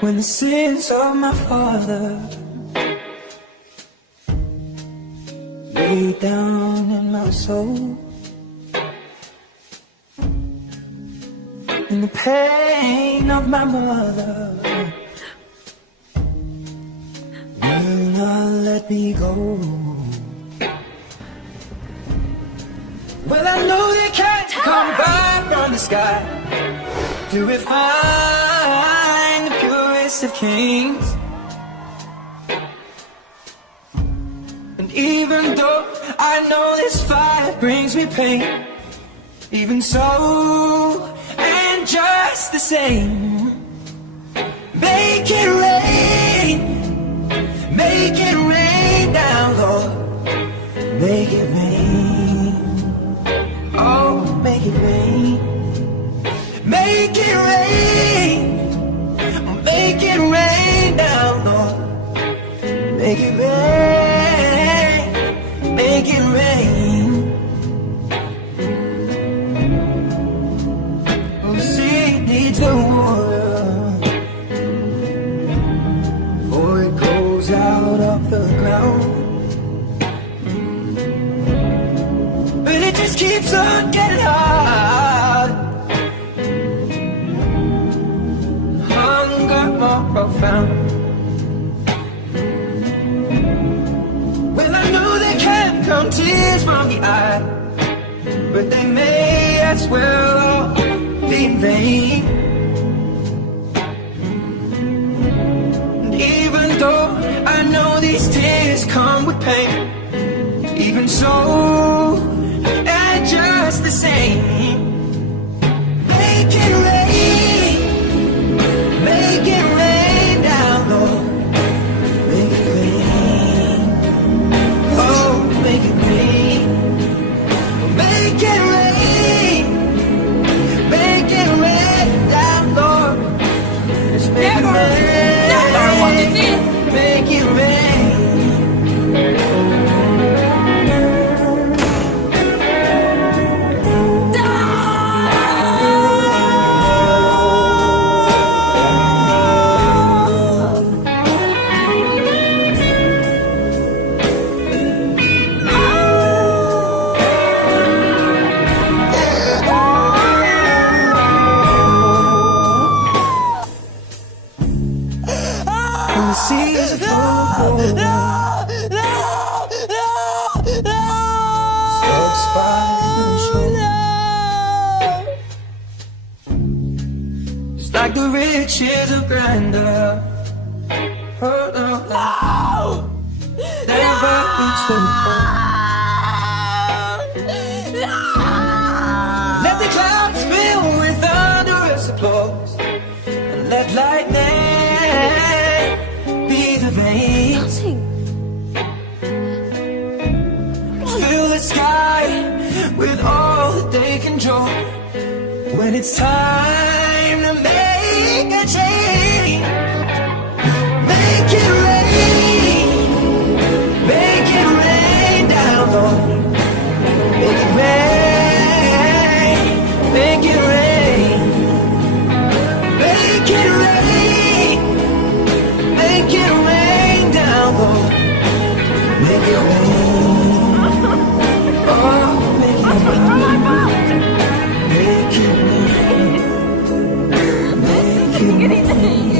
when the sins of my father lay down in my soul, and the pain of my mother will not let me go. Well, I know they can't come back from the sky to refine the purest of kings. And even though I know this fire brings me pain, even so, and just the same, make it rain down, Lord, make it rain, oh, make it rain, make it rain, make it rain down, Lord, make it rain, make it rain. Oh, sea needs the water, for it goes out of the ground, but it just keeps on getting hard. Hunger more profound. Well, I know there can come tears from the eye, but they may as well all be in vain. And even though I know these tears come with pain, even so, and just the same, make it rain down, Lord, make it rain, oh, make it rain, make it rain down, Lord, just make it rain, make it rain. When the seas are full of water, stuck by the shore, just like the riches of grandeur. Oh, no, never reach the point. Let the clouds fill with thunderous applause, and let lightning be the rain. Fill the sky with all that they can draw when it's time to make a change. Make it rain down, Lord. Make it rain, make it rain, make it rain, make it rain down, Lord. Make it rain, oh, make it rain, make it rain, make it rain.